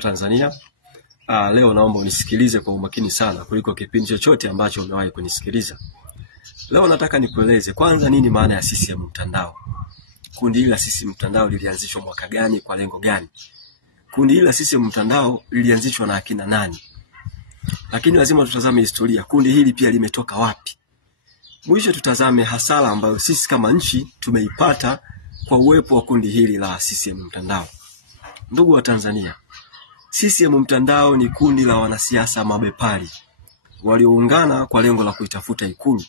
Tanzania. Leo naomba unisikilize kwa umakini sana kuliko kipindi chochote ambacho umewahi kunisikiliza. Leo nataka nikueleze kwanza nini maana ya CCM Mtandao. Kundi hili la CCM Mtandao lilianzishwa mwaka gani, kwa lengo gani? Kundi hili la CCM Mtandao lilianzishwa na akina nani? Lakini lazima tutazame historia. Kundi hili pia limetoka wapi? Mwisho tutazame hasara ambayo sisi kama nchi tumeipata kwa uwepo wa kundi hili la CCM Mtandao. Ndugu wa Tanzania, CCM Mtandao ni kundi la wanasiasa mabepari walioungana kwa lengo la kuitafuta Ikulu.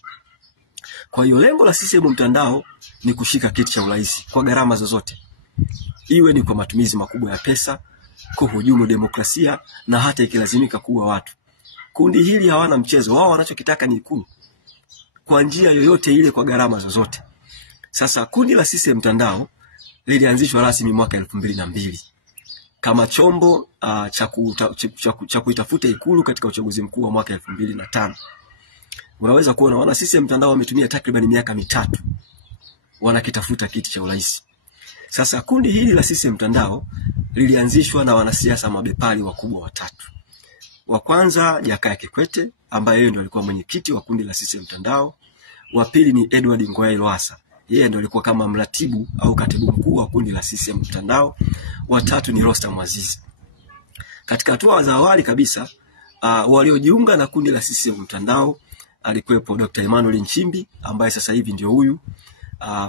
Kwa hiyo lengo la CCM Mtandao ni kushika kiti cha urais kwa gharama zozote, iwe ni kwa matumizi makubwa ya pesa, kuhujumu demokrasia na hata ikilazimika kuua watu. Kundi hili hawana mchezo, wao wanachokitaka ni Ikulu kwa njia yoyote ile, kwa gharama zozote. Sasa kundi la CCM Mtandao lilianzishwa rasmi mwaka 2002 kama chombo cha kuitafuta Ikulu katika uchaguzi mkuu wa mwaka 2005. Unaweza kuona wana CCM Mtandao wametumia takriban miaka 3 wanakitafuta kiti cha urais. Sasa kundi hili la CCM Mtandao lilianzishwa na wanasiasa mabepari wakubwa watatu. Wa kwanza Jakaya Kikwete, ambaye yeye ndio alikuwa mwenyekiti wa kundi la CCM Mtandao. Wa pili ni Edward Ngoyai Lowassa, yeye ndio alikuwa kama mratibu au katibu mkuu wa kundi la CCM Mtandao. Wa tatu ni Rostam Aziz. Katika hatua za awali kabisa, waliojiunga na kundi la CCM Mtandao alikuwepo Dr. Emmanuel Nchimbi, ambaye sasa hivi ndio huyu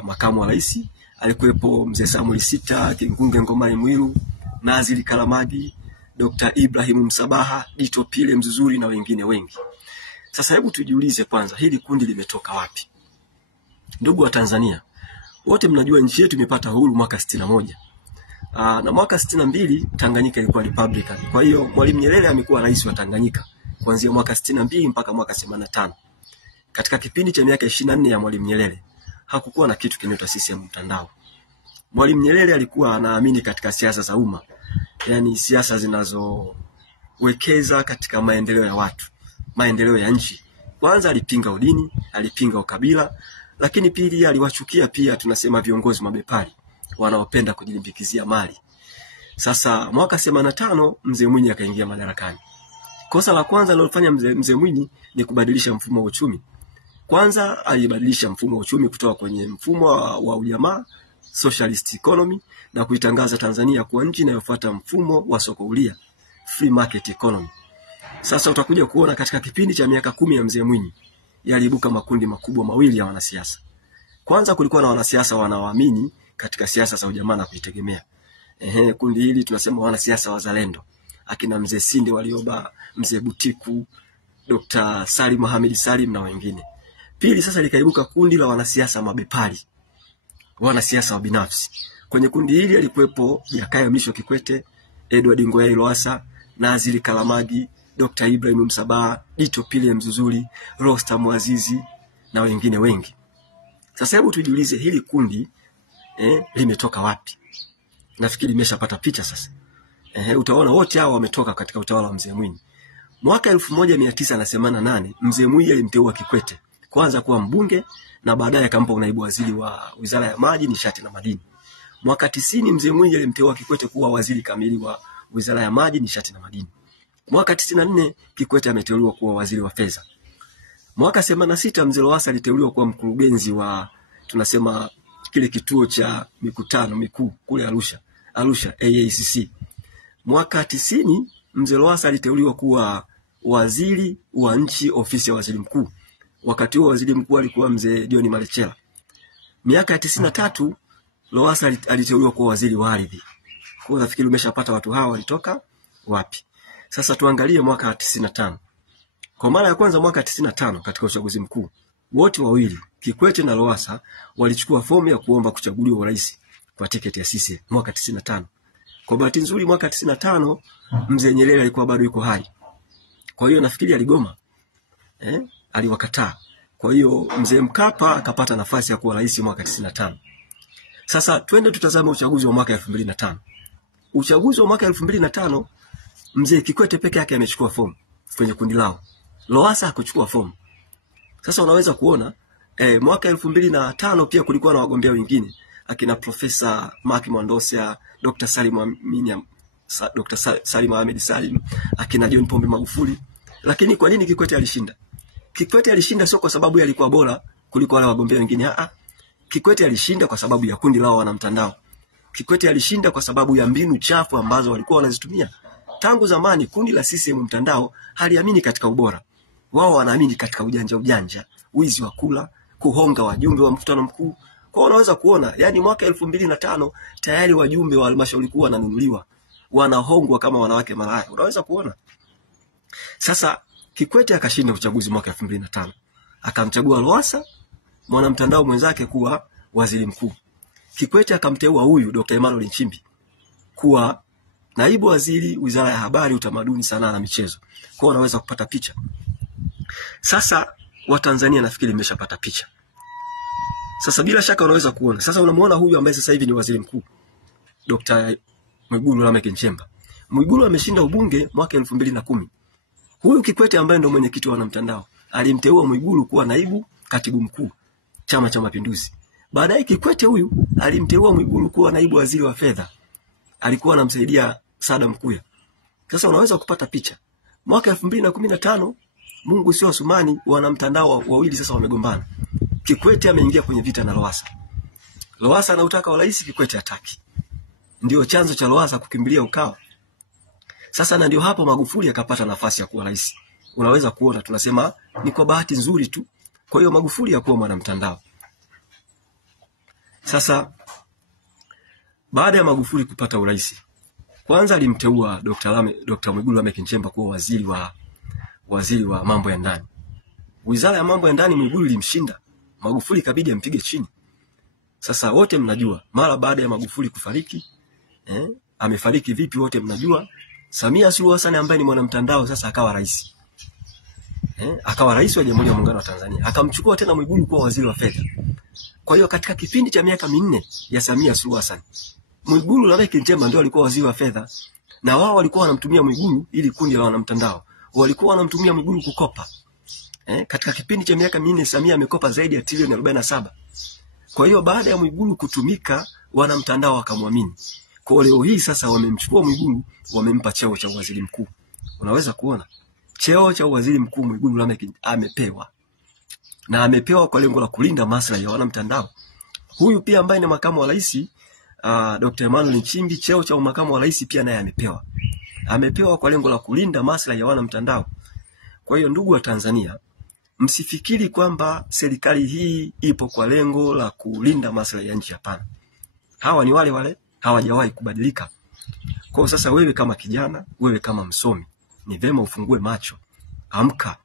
makamu wa rais. Alikuwepo Mzee Samuel Sita, Kingunge Ngomari Mwiru, Nazili Kalamagi, Dr. Ibrahim Msabaha, Dito Pile Mzuzuri na wengine wengi. Sasa hebu tujiulize kwanza, hili kundi limetoka wapi? Ndugu wa Tanzania, wote mnajua nchi yetu imepata uhuru mwaka 61. Na mwaka 62 Tanganyika ilikuwa Republican. Kwa hiyo Mwalimu Nyerere amekuwa rais wa Tanganyika kuanzia mwaka 62 mpaka mwaka 85. Katika kipindi cha miaka 24 ya Mwalimu Nyerere hakukuwa na kitu kinaitwa CCM Mtandao. Mwalimu Nyerere alikuwa anaamini katika siasa za umma, yani siasa zinazowekeza katika maendeleo ya watu, maendeleo ya nchi. Kwanza alipinga udini, alipinga ukabila, lakini pili aliwachukia pia tunasema viongozi mabepari wanaopenda kujilimbikizia mali. Sasa mwaka 85 Mzee Mwinyi akaingia madarakani. Kosa la kwanza alilofanya Mzee Mwinyi ni kubadilisha mfumo wa uchumi. Kwanza alibadilisha mfumo wa uchumi kutoka kwenye mfumo wa ujamaa, socialist economy, na kuitangaza Tanzania kuwa nchi inayofuata mfumo wa soko huria, free market economy. Sasa utakuja kuona katika kipindi cha miaka 10 ya Mzee Mwinyi yaliibuka makundi makubwa mawili ya wanasiasa. Kwanza kulikuwa na wanasiasa wanaoamini katika siasa za ujamaa na kujitegemea. Kundi hili tunasema wanasiasa wazalendo, akina Mzee Sinde Warioba, Mzee Butiku, Dr. Salim Mohamed Salim na wengine. Pili sasa likaibuka kundi la wanasiasa mabepari, wanasiasa wa binafsi. Kwenye kundi hili alikuwepo Jakaya Mrisho Kikwete, Edward Ngoyai Lowassa, Nazili Kalamagi, Dr. Ibrahim Msabaha, Dito Pile Mzuzuri, Rostam Aziz na wengine wengi. Sasa hebu tujiulize hili kundi limetoka wapi? Nafikiri nimeshapata picha sasa. Utaona wote hao wametoka katika utawala wa Mzee Mwinyi. Mwaka 1988 Mzee Mwinyi alimteua Kikwete kwanza kuwa mbunge na baadaye akampa unaibu waziri wa Wizara ya Maji, Nishati na Madini. Mwaka 90 Mzee Mwinyi alimteua Kikwete kuwa waziri kamili wa Wizara ya Maji, Nishati na Madini. Mwaka 94 Kikwete ameteuliwa kuwa waziri wa fedha. Mwaka 86 Mzee Lowassa aliteuliwa kuwa mkurugenzi wa tunasema kile kituo cha mikutano mikuu kule Arusha AACC. Mwaka 90 Mzee Lowassa aliteuliwa kuwa waziri wa nchi, ofisi ya waziri mkuu. Wakati huo waziri mkuu alikuwa Mzee John Malechela. Miaka ya 93 Lowassa aliteuliwa kuwa waziri wa ardhi. Kwa nafikiri umeshapata watu hawa walitoka wapi. Sasa tuangalie mwaka 95. Kwa mara ya kwanza mwaka 95 katika uchaguzi mkuu, wote wawili Kikwete na Lowassa walichukua fomu ya kuomba kuchaguliwa urais kwa tiketi ya CCM mwaka 95. Kwa bahati nzuri mwaka 95 Mzee Nyerere alikuwa bado yuko hai. Kwa hiyo nafikiri aligoma. Aliwakataa. Kwa hiyo Mzee Mkapa akapata nafasi ya kuwa rais mwaka 95. Sasa twende tutazame uchaguzi wa mwaka 2005. Uchaguzi wa mwaka 2005 Mzee Kikwete peke yake amechukua fomu kwenye kundi lao. Lowassa hakuchukua fomu. Sasa unaweza kuona mwaka 2005 pia kulikuwa na wagombea wengine akina Profesa Mark Mwandosea, Dr. Salim Dr. Salim Ahmed Salim, akina John Pombe Magufuli. Lakini kwa nini Kikwete alishinda? Kikwete alishinda sio kwa sababu alikuwa bora kuliko wale wagombea wengine. Kikwete alishinda kwa sababu ya kundi lao wana mtandao. Kikwete alishinda kwa sababu ya mbinu chafu ambazo walikuwa wanazitumia. Tangu zamani kundi la CCM mtandao haliamini katika ubora. Wao wanaamini katika ujanja, wizi wa kula, kuhonga wajumbe wa mkutano mkuu. Kwa unaweza kuona, yani mwaka 2005 tayari wajumbe wa halmashauri kuu wananunuliwa, wanahongwa kama wanawake malaya. Unaweza kuona. Sasa Kikwete akashinda uchaguzi mwaka 2005. Akamchagua Lowassa, mwana mtandao mwenzake, kuwa waziri mkuu. Kikwete akamteua huyu Dr. Emmanuel Nchimbi kuwa naibu waziri Wizara ya Habari, Utamaduni, Sanaa na Michezo. Kwa unaweza kupata picha. Sasa Watanzania nafikiri mmeshapata picha. Sasa bila shaka unaweza kuona. Sasa unamuona huyu ambaye sasa hivi ni waziri mkuu, Dr. Mwigulu Lameck Nchemba. Mwigulu ameshinda ubunge mwaka 2010. Huyu Kikwete ambaye ndio mwenyekiti wa wanamtandao alimteua Mwigulu kuwa naibu katibu mkuu Chama cha Mapinduzi. Baadaye Kikwete huyu alimteua Mwigulu kuwa naibu waziri wa fedha. Alikuwa anamsaidia Saddam Mkuya. Sasa unaweza kupata picha. Mwaka 2015 Mungu sio Asumani, wanamtandao wawili sasa wamegombana. Kikwete ameingia kwenye vita na Lowassa. Lowassa anautaka urais, Kikwete hataki. Ndio chanzo cha Lowassa kukimbilia Ukawa. Sasa na ndio hapo Magufuli akapata nafasi ya kuwa rais. Unaweza kuona tunasema ni kwa bahati nzuri tu. Kwa hiyo Magufuli hakuwa mwanamtandao. Sasa baada ya Magufuli kupata urais, kwanza alimteua Dr. Mwigulu Lameck Nchemba kuwa waziri wa mambo ya ndani. Wizara ya mambo ya ndani Mwigulu ilimshinda. Magufuli kabidi ampige chini. Sasa wote mnajua mara baada ya Magufuli kufariki, amefariki vipi wote mnajua. Samia Suluhu Hassan ambaye ni mwanamtandao sasa akawa rais. Akawa rais wa Jamhuri ya Muungano wa Tanzania. Akamchukua tena Mwigulu kuwa waziri wa fedha. Kwa hiyo katika kipindi cha miaka 4 ya Samia Suluhu Hassan, Mwigulu Lameck Nchemba ndio alikuwa waziri wa fedha, na wao walikuwa wanamtumia Mwigulu ili kundi la wanamtandao. Walikuwa wanamtumia Mwigulu kukopa. Katika kipindi cha miaka 4 Samia amekopa zaidi ya trilioni 47. Kwa hiyo baada ya Mwigulu kutumika, wanamtandao wakamwamini. Kwa leo hii sasa wamemchukua Mwigulu, wamempa cheo cha waziri mkuu. Unaweza kuona cheo cha waziri mkuu Mwigulu Lameck amepewa. Na amepewa kwa lengo la kulinda maslahi ya wanamtandao. Huyu pia ambaye ni makamu wa rais, Dr. Emmanuel Nchimbi, cheo cha makamu wa rais pia naye amepewa. Amepewa kwa lengo la kulinda maslahi ya wanamtandao. Kwa hiyo ndugu wa Tanzania, msifikiri kwamba serikali hii ipo kwa lengo la kulinda maslahi ya nchi, hapana. Hawa ni wale wale, hawajawahi kubadilika. Kwa sasa wewe kama kijana, wewe kama msomi, ni vema ufungue macho. Amka.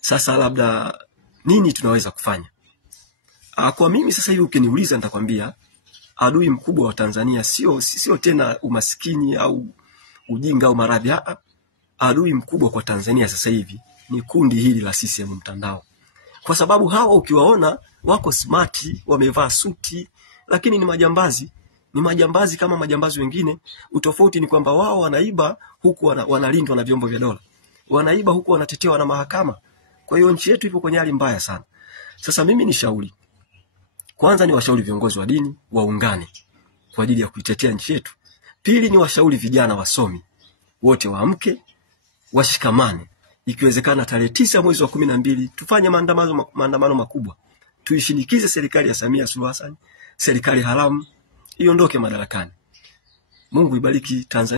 Sasa labda nini tunaweza kufanya? Kwa mimi sasa hivi ukiniuliza nitakwambia adui mkubwa wa Tanzania sio tena umaskini au ujinga au maradhi. Adui mkubwa kwa Tanzania sasa hivi ni kundi hili la CCM mtandao. Kwa sababu hawa ukiwaona wako smart, wamevaa suti, lakini ni majambazi. Ni majambazi kama majambazi wengine. Utofauti ni kwamba wao wanaiba huku wanalindwa na vyombo vya dola. Wanaiba huku wanatetewa na mahakama. Kwa hiyo nchi yetu ipo kwenye hali mbaya sana. Sasa mimi ni shauri. Kwanza ni washauri viongozi wa dini waungane kwa ajili ya kuitetea nchi yetu. Pili ni washauri vijana wasomi wote waamke, washikamane. Ikiwezekana tarehe 9 mwezi wa 12 tufanye maandamano makubwa. Tuishinikize serikali ya Samia Suluhu Hassan, serikali haramu iondoke madarakani. Mungu ibariki Tanzania.